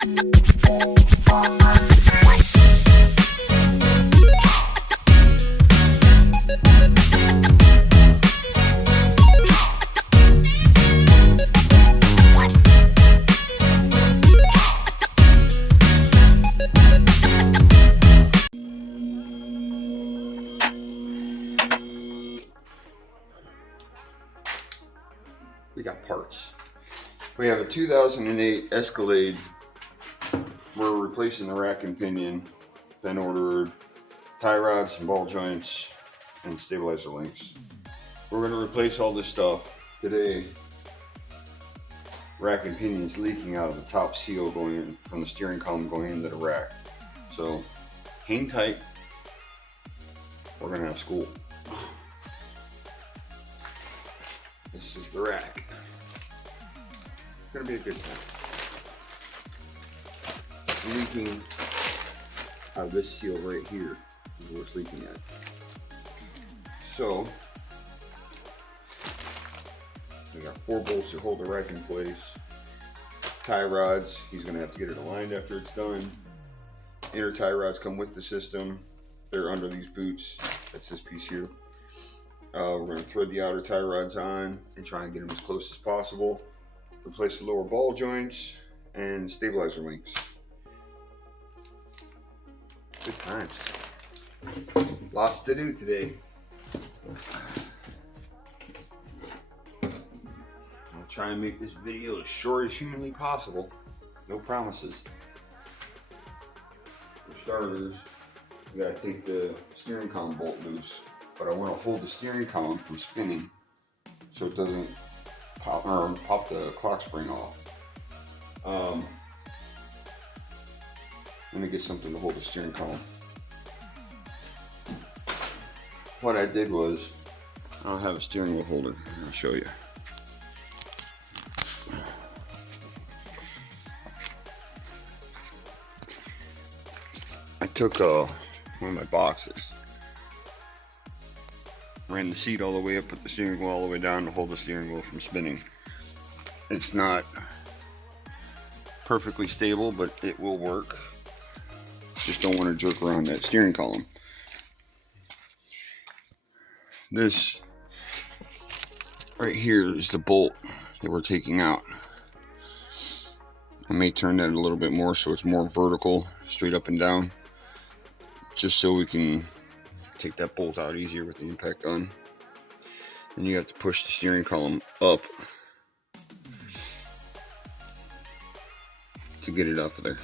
We got parts. We have a 2008 Escalade. We're replacing the rack and pinion. Then ordered tie rods and ball joints and stabilizer links. We're going to replace all this stuff today. Rack and pinion is leaking out of the top seal going in from the steering column going into the rack. So hang tight. We're going to have school. This is the rack. It's gonna be a good time. Leaking out of this seal right here is where it's leaking at. So we got 4 bolts to hold the rack in place. Tie rods, he's gonna have to get it aligned after it's done. Inner tie rods come with the system. They're under these boots. That's this piece here. We're going to thread the outer tie rods on and try and get them as close as possible. Replace the lower ball joints and stabilizer links. Good times. Lots to do today. I'll try and make this video as short as humanly possible. No promises. For starters, we got to take the steering column bolt loose. But I want to hold the steering column from spinning so it doesn't pop the clock spring off. I'm gonna get something to hold the steering column. What I did was, I don't have a steering wheel holder. I'll show you. I took one of my boxes. Ran the seat all the way up, put the steering wheel all the way down to hold the steering wheel from spinning. It's not perfectly stable, but it will work. Just don't want to jerk around that steering column. This right here is the bolt that we're taking out. I may turn that a little bit more so it's more vertical, straight up and down, just so we can take that bolt out easier with the impact gun. Then you have to push the steering column up to get it off of there.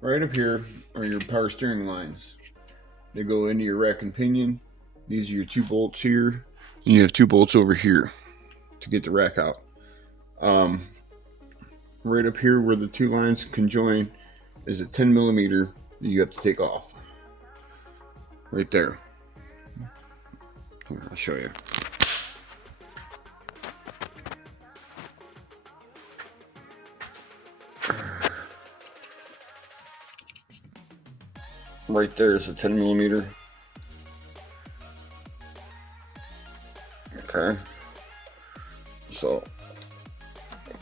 Right up here are your power steering lines. They go into your rack and pinion. These are your 2 bolts here, and you have 2 bolts over here to get the rack out. Right up here where the 2 lines conjoin is a 10 millimeter that you have to take off. Right there. Here, I'll show you. Right there is a 10 millimeter. Okay. So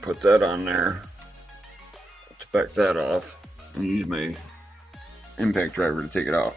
put that on there to back that off and use my impact driver to take it out.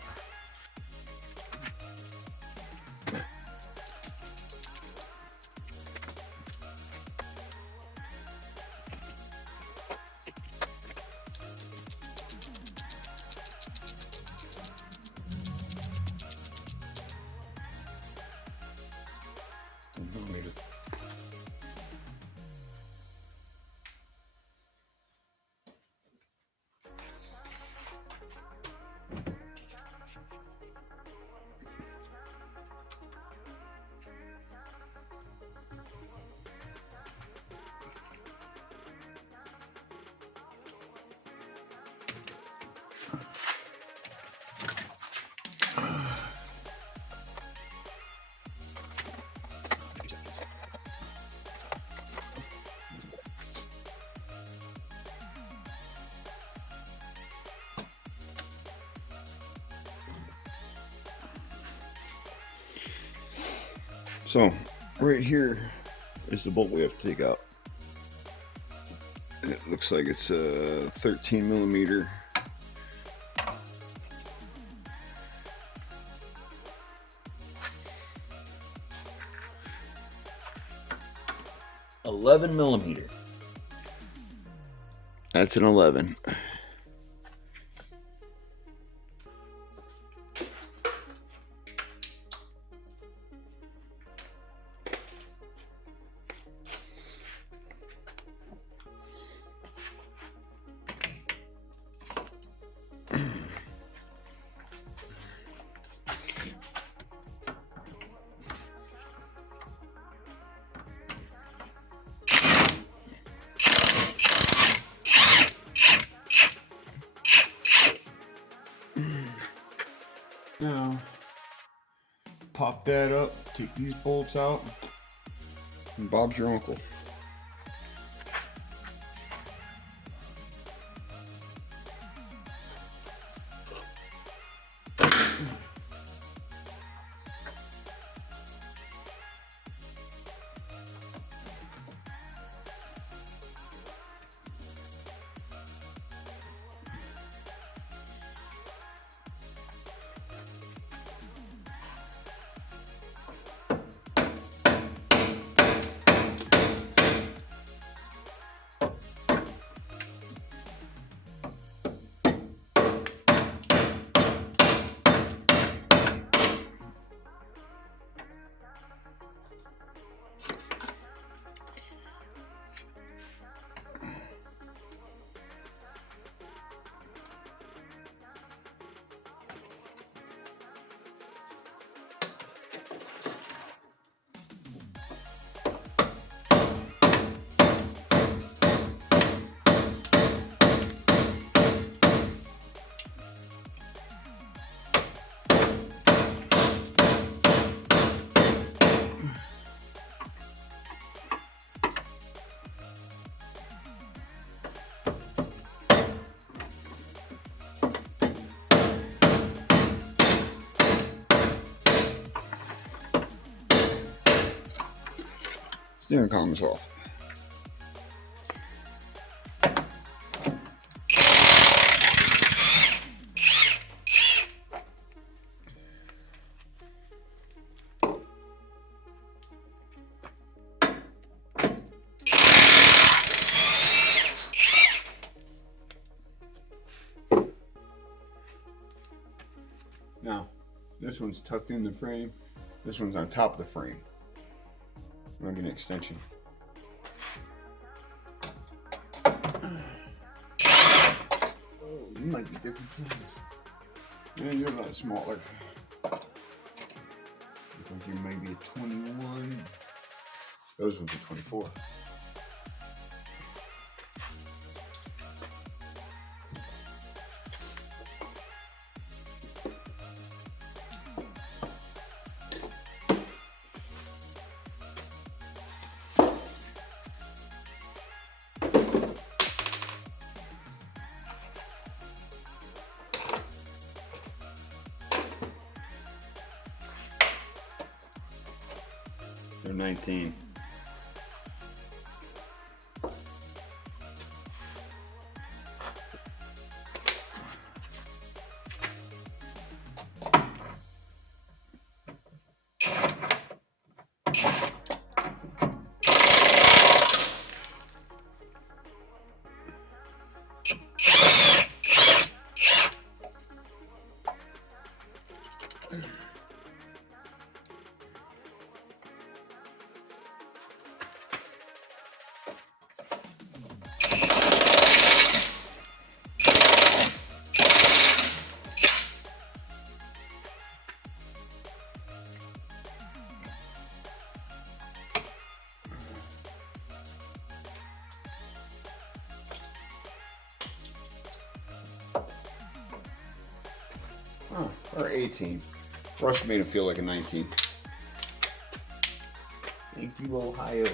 So right here is the bolt we have to take out. And it looks like it's a 13 millimeter. $11mm. That's an 11. Now, pop that up, take these bolts out, and Bob's your uncle. Steering column's off. Now, this one's tucked in the frame. This one's on top of the frame. I'm gonna get an extension. Oh, you might be different sizes. And you're a lot smaller. Look like you may be a 21. Those ones are 24. They're 19. Oh, or 18. Rush made him feel like a 19. Thank you, Ohio.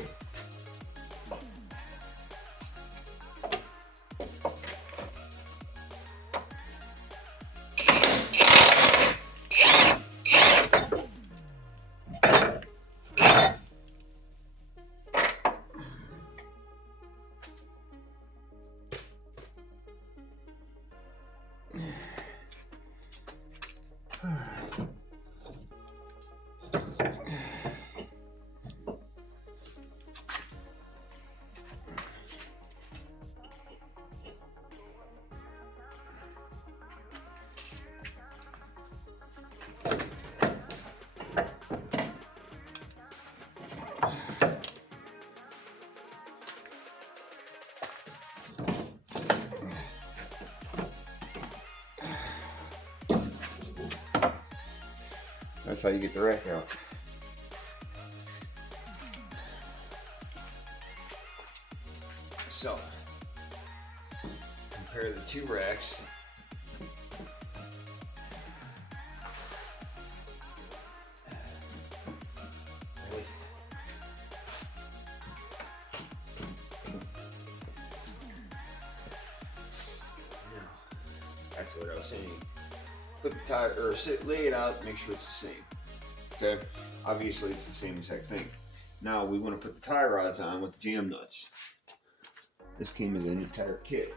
That's how you get the rack out. So, compare the two racks. That's what I was saying. Put the tire or lay it out, make sure it's the same. Okay, obviously it's the same exact thing. Now we want to put the tie rods on with the jam nuts. This came as an entire kit.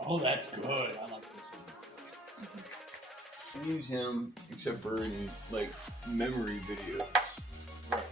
Oh, that's good. I like this one. Use him except for in like memory videos. Right.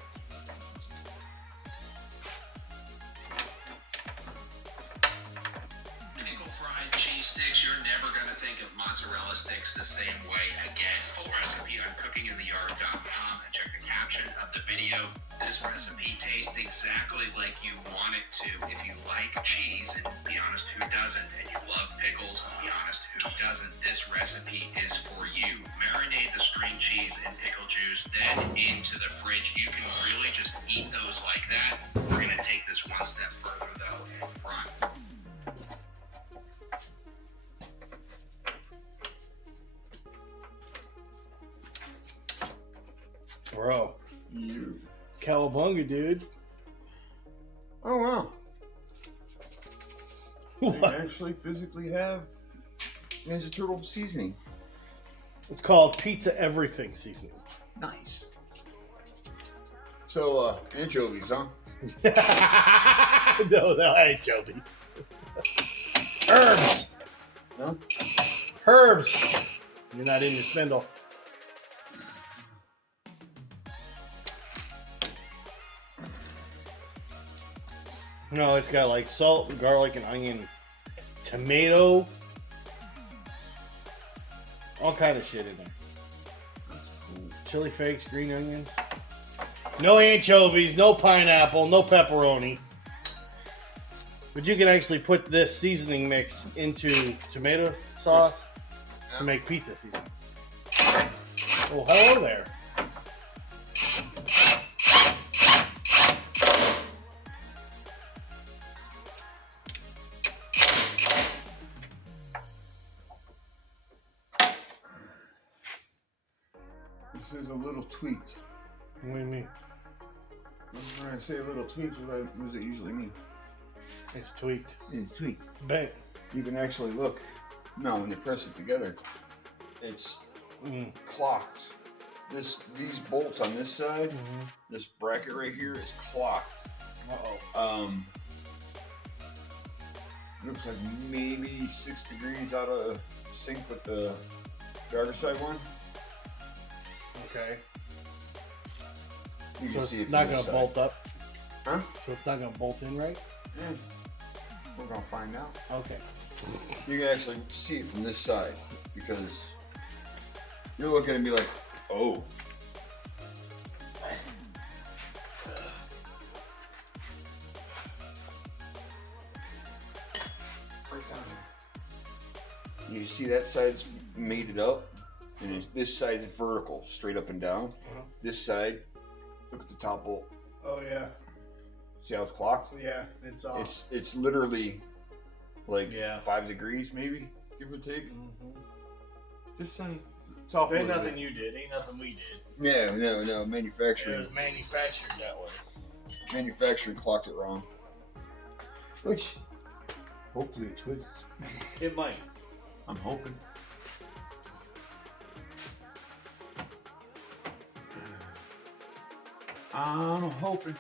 Pickle fried cheese sticks, you're never gonna think of mozzarella sticks the same way again. Full recipe on cookingintheyard.com and check the caption of the video. This recipe tastes exactly like you want it to. If you like cheese, and be honest, who doesn't? And you love pickles, and be honest, who doesn't? This recipe is for you. Marinate the string cheese in pickle juice, then into the fridge. You can really just eat those like that. We're gonna take this one step further though in front. Bro. Cowabunga, dude. Oh wow. What? They actually physically have Ninja Turtle seasoning. It's called pizza everything seasoning. Nice. So anchovies, huh? No, anchovies. Herbs. No? Herbs. You're not in your spindle. No, it's got like salt, garlic, and onion, tomato, all kind of shit in there. Chili flakes, green onions. No anchovies, no pineapple, no pepperoni. But you can actually put this seasoning mix into tomato sauce to make pizza seasoning. Oh, hello there. This is a little tweaked. What do you mean? When I say a little tweaked, what does it usually mean? It's tweaked. It's tweaked. Bang. You can actually look. No, when you press it together, it's clocked. These bolts on this side, this bracket right here is clocked. Uh-oh. Looks like maybe 6 degrees out of sync with the other side one. Okay. You So can it's see it not from going this to side. bolt up? Huh? So it's not going to bolt in, right? Yeah. We're gonna find out. Okay. You can actually see it from this side because you're looking and be like, oh. Right down here. You see that side's mated up, and this side is vertical, straight up and down. This side, look at the top bolt. Oh, yeah. See how it's clocked? Yeah, it's off. It's literally like Yeah. 5 degrees, maybe, give or take. Just saying. It's off. Ain't nothing you did. Ain't nothing we did. No. It Manufacturing. was manufactured that way. Manufacturing clocked it wrong. Which, hopefully it twists. It might. I'm hoping. I'm hoping.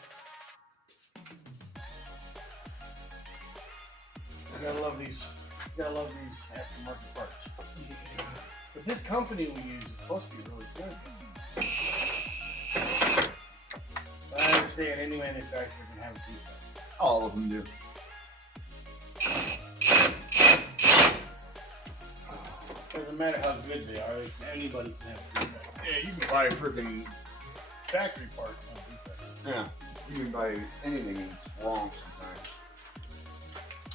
I gotta love these. Gotta love these aftermarket parts. But this company we use is supposed to be really good. But I understand any manufacturer can have a defect. All of them do. Doesn't matter how good they are, anybody can have a defect. Yeah, you can buy a freaking. Factory part can have a defect. Yeah, you can buy anything and it's wrong sometimes.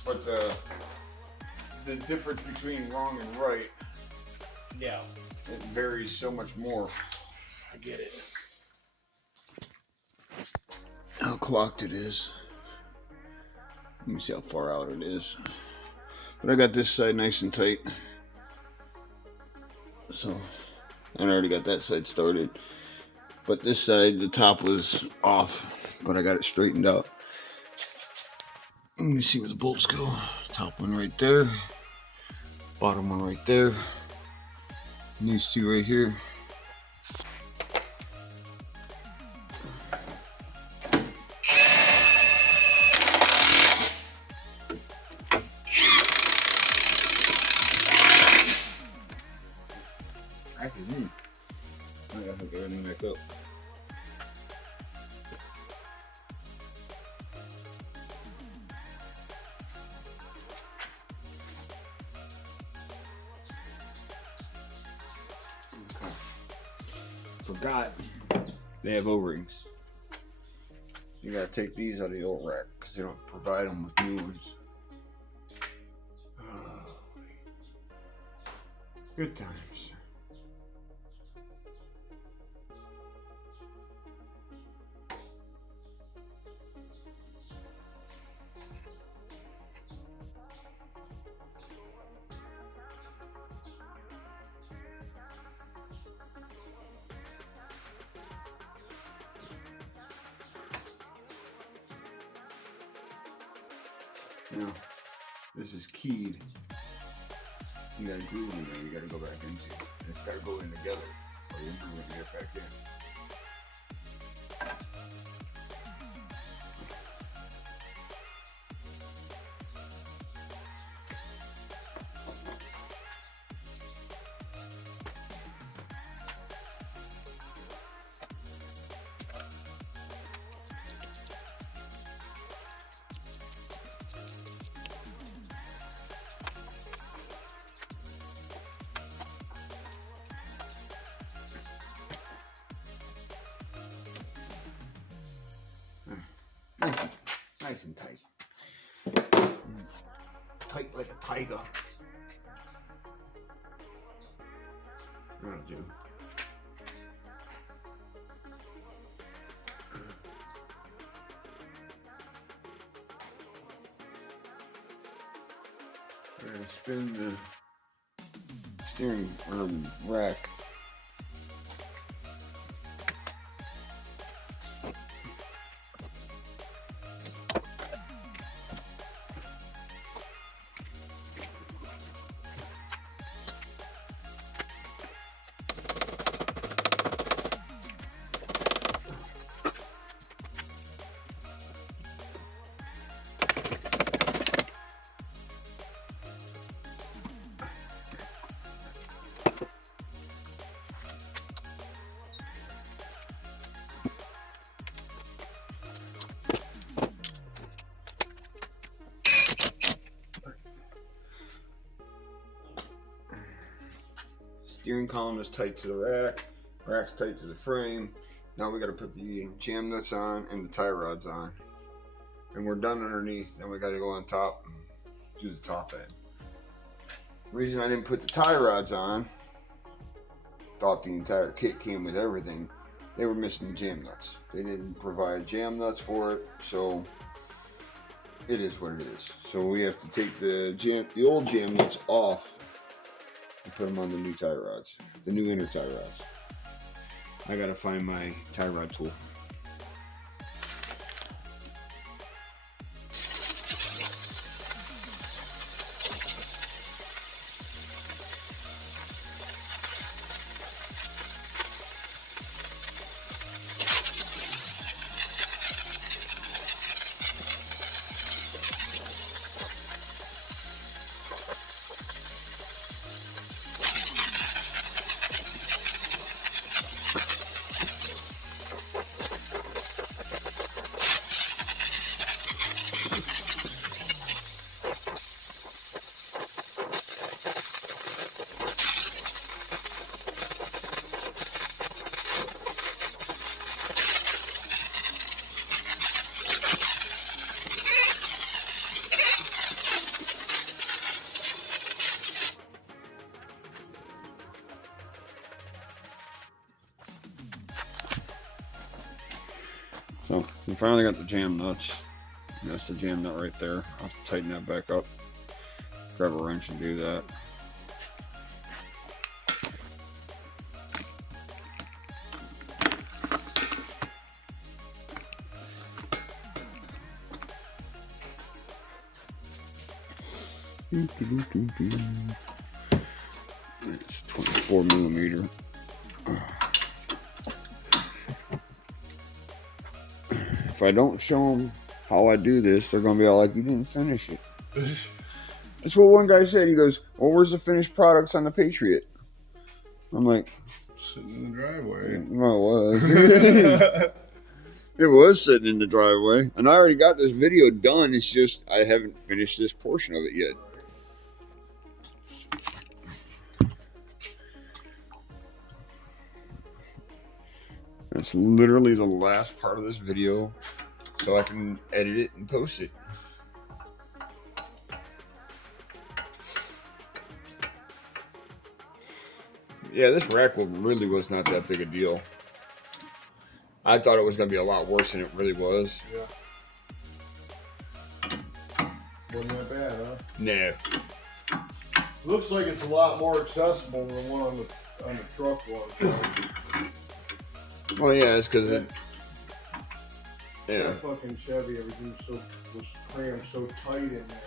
But the difference between wrong and right, Yeah, it varies so much more. I get it. How clocked it is. Let me see how far out it is. But I got this side nice and tight. So, I already got that side started. But this side, the top was off, but I got it straightened out. Let me see where the bolts go. Top one right there. Bottom one right there. And these two right here. Back is in. I gotta hook everything back up. Forgot they have O-rings. You gotta take these out of the old rack because they don't provide them with new ones. Oh, good times. Now, this is keyed. You got a groove in there you gotta go back into. And it's gotta go in together or you're going to get back in. Nice and tight. Tight like a tiger. That'll do. We're gonna spin the steering rack. Steering column is tight to the rack. Rack's tight to the frame. Now we got to put the jam nuts on and the tie rods on. And we're done underneath. Then we got to go on top and do the top end. The reason I didn't put the tie rods on, thought the entire kit came with everything, they were missing the jam nuts. They didn't provide jam nuts for it, so it is what it is. So we have to take the old jam nuts off and put them on the new tie rods, the new inner tie rods. I gotta find my tie rod tool. So we finally got the jam nuts. That's the jam nut right there. I'll tighten that back up. Grab a wrench and do that. It's 24 millimeter. If I don't show them how I do this, they're gonna be all like, "You didn't finish it." That's what one guy said. He goes, "Well, where's the finished products on the Patriot?" I'm like, sitting in the driveway. "Well, it was." It was sitting in the driveway, and I already got this video done. It's just I haven't finished this portion of it yet. That's literally the last part of this video, so I can edit it and post it. Yeah, this rack really was not that big a deal. I thought it was going to be a lot worse than it really was. Yeah. Wasn't that bad, huh? Nah. Looks like it's a lot more accessible than the one on the truck was. Well, yeah, it's because it. Yeah. That fucking Chevy, everything was crammed so tight in there.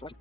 What?